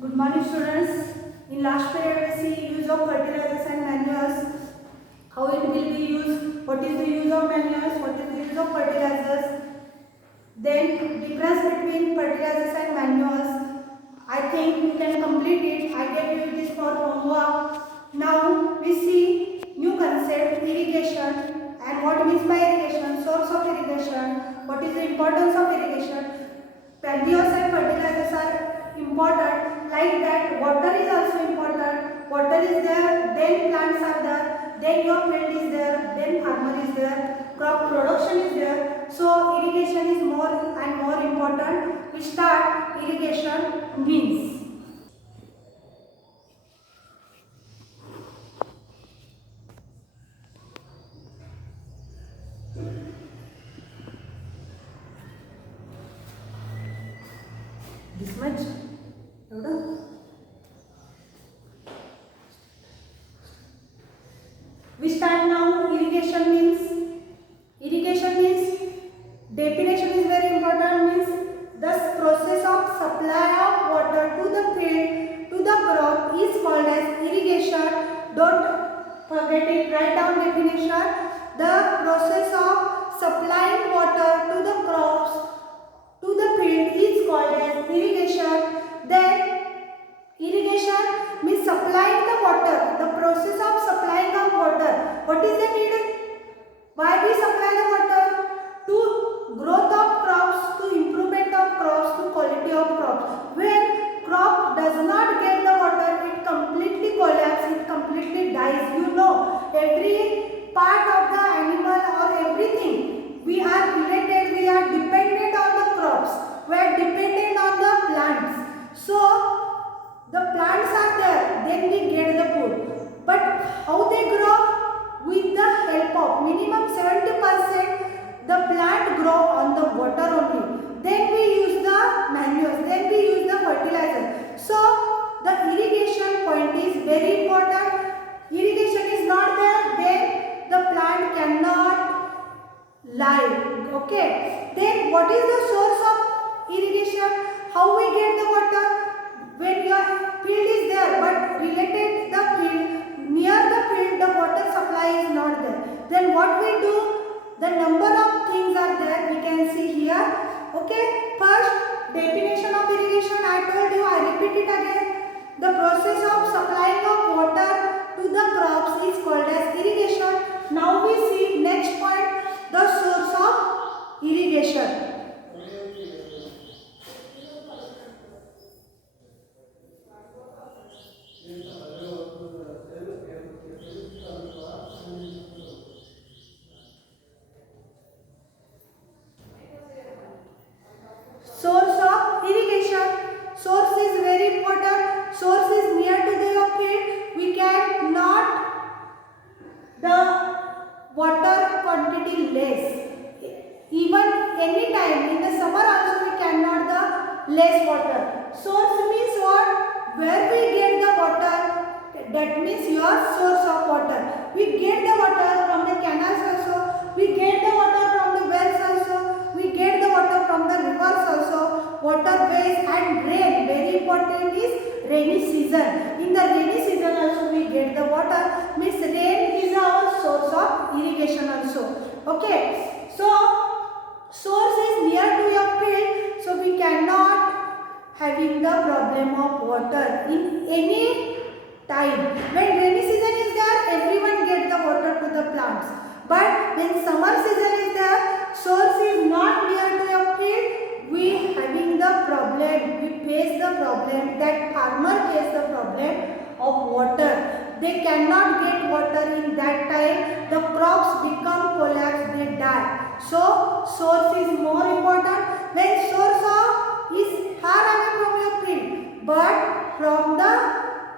Good morning students. In last period we see use of fertilizers and manures. How it will be used, what is the use of manures, what is the use of fertilizers. Then difference between fertilizers and manures. I think you can complete it. I gave you this for homework. Now we see new concept irrigation and what means by irrigation, source of irrigation, what is the importance of irrigation. Manures and fertilizers are important, like that water is also important. Water is there, then plants are there, then your field is there, then farmer is there, crop production is there. So irrigation is more and more important. We start irrigation means. This much. We start now. Irrigation means. Irrigation means. Definition is very important. Means the process of supply of water to the field to the crop is called as irrigation. Don't forget it. Write down definition. The process of supplying water to the crops to the field is called as irrigation. Then irrigation means supplying the water. The process of supplying of water. What is the need? Why we supply the water? To growth of crops, to improvement of crops, to quality of crops. When crop does not get the water, it completely collapses, it completely dies. You know, every part of the animal or everything, we are related, we are dependent on the crops. We are dependent on the plants. So, the plants are there, then we get the food. But how they grow? With the help of minimum 70% the plant grow on the water only. Then we use the manures, then we use the fertilizer. So the irrigation point is very important. Irrigation is not there, then the plant cannot live. Okay. Then what is the source of irrigation? How we get the water? When your field is there but related the field, near the field the water supply is not there. Then what we do? The number of things are there, we can see here. Okay, first definition of irrigation I told you, I repeat it again. The process of supplying of water to the crops is called as irrigation. Now we see next point, the source of irrigation. Source of irrigation. Source is very important. Source is near to the field. We cannot the water quantity less. Even any time in the summer also we cannot the less water. Source means what? Where we get the water. That means your source of water. We get the water from the canals also. We get the water from the wells also. We get the water from the rivers also. Waterways and rain. Very important is rainy season. In the rainy season also we get the water. Means rain is our source of irrigation also. Okay. So source is near to your field. So we cannot having the problem of water in any time. When rainy season is there, everyone get the water to the plants. But when summer season is there, source is not near to your field, we having the problem, we face the problem, that farmer face the problem of water. They cannot get water in that time, the crops become collapse, they die. So, source is more important. When source of is far away from your field, but from the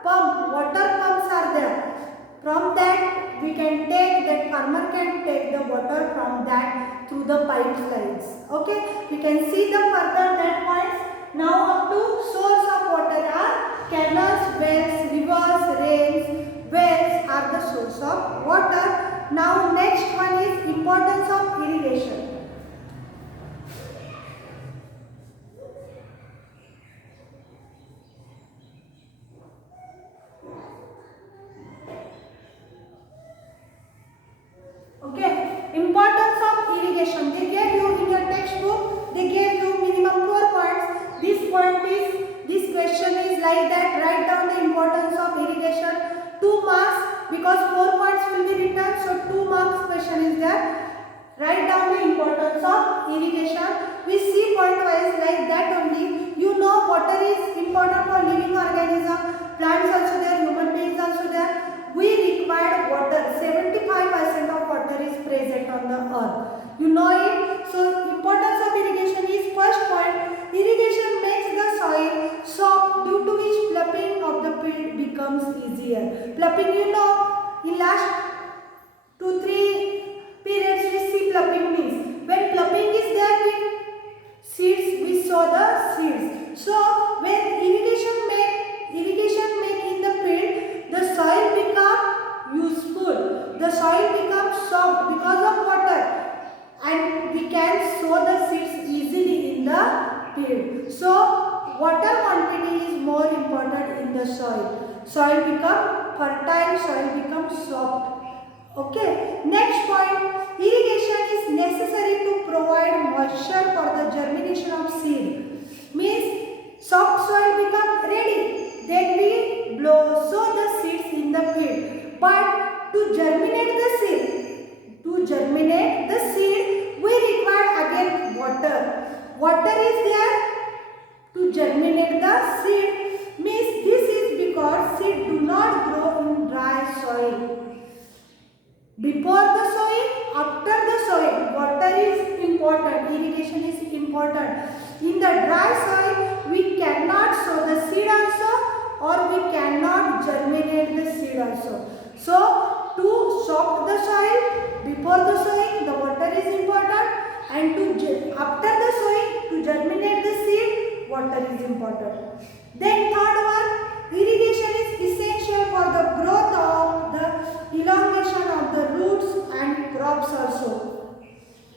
pump, water pumps are there. From that we can take, that farmer can take the water from that through the pipelines. Okay, we can see the further that points. Now up to source of water are canals, wells, rivers, rains. Wells are the source of water. Now next one is importance of irrigation. irrigation. They gave you in your textbook, they gave you minimum 4 points. This question is like that. Write down the importance of irrigation. 2 marks because 4 points will be written. So 2 marks question is there. Write down the importance of irrigation. We see point wise like that only. You know water is important for living organism. Plants also there, human beings also there. We require water. 75% of water is present on the earth. You know it. So importance of irrigation is first point. Irrigation makes the soil soft, due to which ploughing of the field becomes easier. Ploughing, you know, in last 2-3 periods we see ploughing means. When ploughing is there with seeds, we sow the seeds. So when irrigation make in the field, the soil become useful. The soil becomes soft because of water, and we can sow the seeds easily in the field. So water quantity is more important in the soil. Soil become fertile, soil becomes soft. Okay. Next point, irrigation is necessary to provide moisture for the germination of seed. Means soft soil become ready. Then we sow the seeds in the field. But to germinate the seed, we require again water. Water is there to germinate the seed. Means this is because seed do not grow in dry soil. Before the sowing, after the sowing, water is important, irrigation is important. In the dry soil, we cannot sow the seed also, or we cannot germinate the seed also. So, to soak the soil, before the sowing, the water is important, and after the sowing, to germinate the seed, water is important. Then third one, irrigation is essential for the growth of the elongation of the roots and crops also.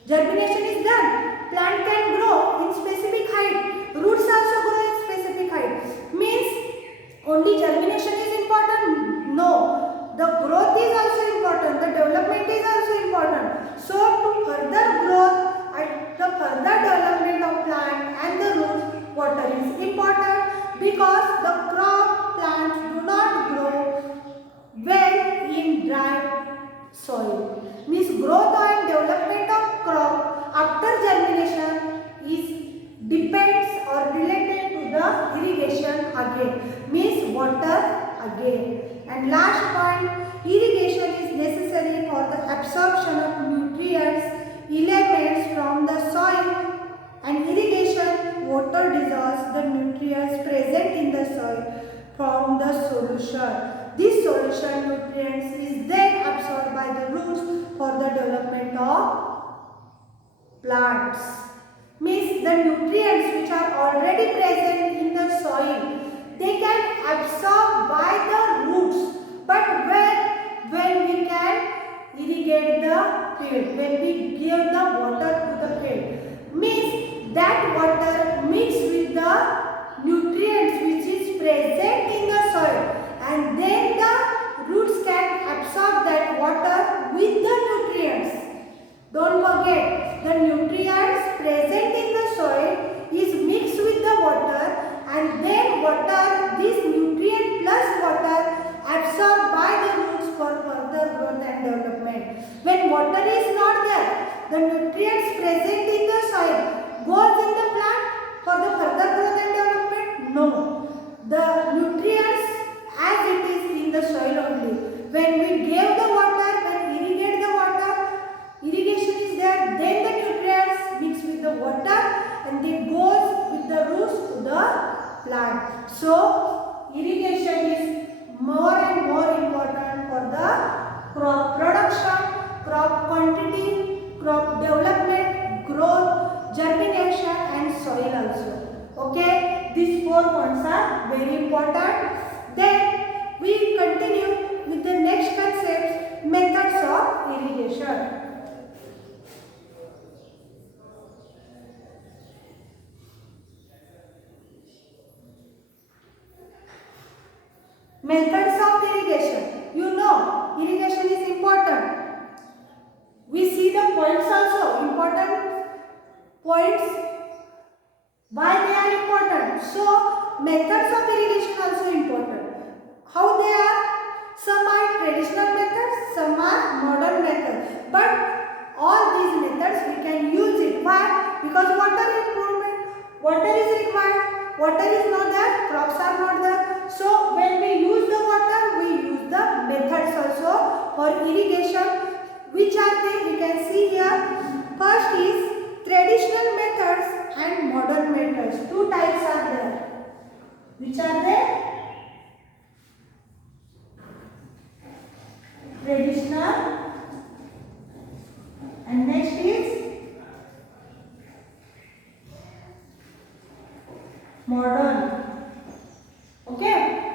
Germination is done. Plant can grow in specific height. Roots also grow in specific height. Means only germination is important? No. The growth is also important. The development is also important. So to further growth and the further development of plant and the roots, water is important, because the crop plants do not grow well in dry soil. Means growth and development of crop after germination is depends or related to the irrigation again. Means water again. And last point, irrigation is necessary for the absorption of nutrients, elements from the soil, and irrigation water dissolves the nutrients present in the soil from the solution. This solution nutrients is then absorbed by the roots for the development of plants. Means the nutrients which are already present in the soil, they can absorb by the roots. But when we can irrigate the field, when we give the water to the field, means that water mixed with the nutrients which is present in the soil, and then the roots can absorb that water with the nutrients. Don't forget, the nutrients present in the soil is mixed with the water, and then water, this nutrient plus water absorbed by the roots for further growth and development. When water is not there, the nutrients present in the soil goes in the plant for the further growth and development? No. The nutrients as it is in the soil only. When we give the water, when irrigate the water, irrigation is there, then the nutrients mix with the water and they goes with the roots to the plant. So, irrigation is more and more important for the crop production, crop quantity, crop development, growth, germination and soil also. Okay, these 4 points are very important. Then we continue with the next concept, methods of irrigation. Methods of irrigation. You know, irrigation is important. We see the points also, important methods of irrigation also important. How they are? Some are traditional methods, some are modern methods. But all these methods we can use it. Why? Because water improvement, water is required, water is not there, crops are not there. So when we use the water, we use the methods also for irrigation. Which are they? We can see here. First is traditional methods and modern methods. Two types are there. Which are they? Traditional, and next is modern. Okay.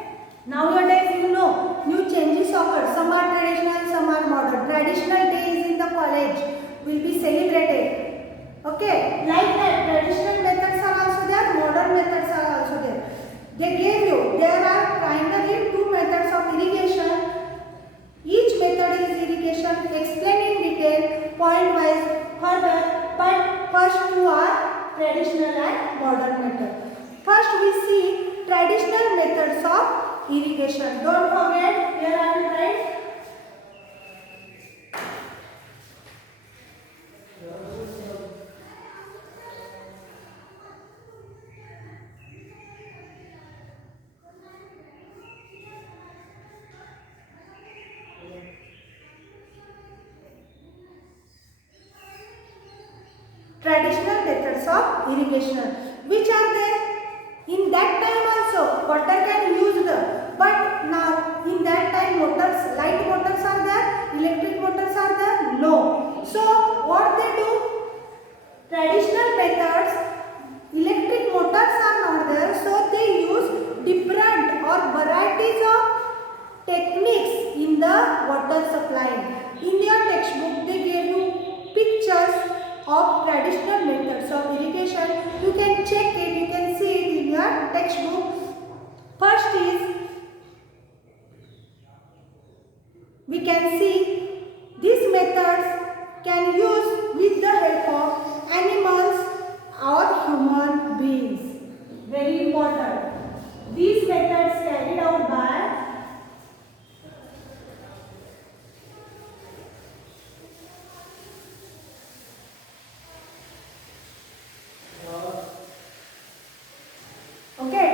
Nowadays you know new changes occur. Some are traditional, some are modern. Traditional days in the college will be celebrated. Okay. Like that, traditional methods are also there, modern methods are also there. They gave you, there are primarily two methods of irrigation. Each method is irrigation explained in detail, point wise further, but first two are traditional and modern method. First we see traditional methods of irrigation. Don't forget, here I will write. Traditional methods of irrigation. Which are there? In that time also water can use the, but now in that time motors, light motors are there, electric motors are there? No. So what they do? Traditional methods, electric motors are not there, so they use different or varieties of techniques in the water supply. In their textbook they gave you pictures of traditional methods of irrigation. You can check it, you can see it in your textbook. First is, we can see these methods can use with the help of animals or human beings. Very important. These methods carried out by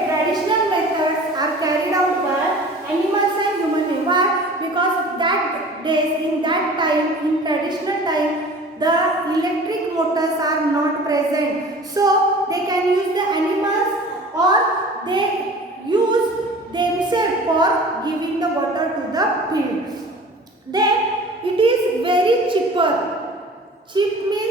traditional methods are carried out by animals and human beings. Why? Because that days, in that time, in traditional time, the electric motors are not present. So they can use the animals or they use themselves for giving the water to the fields. Then it is very cheaper. Cheap means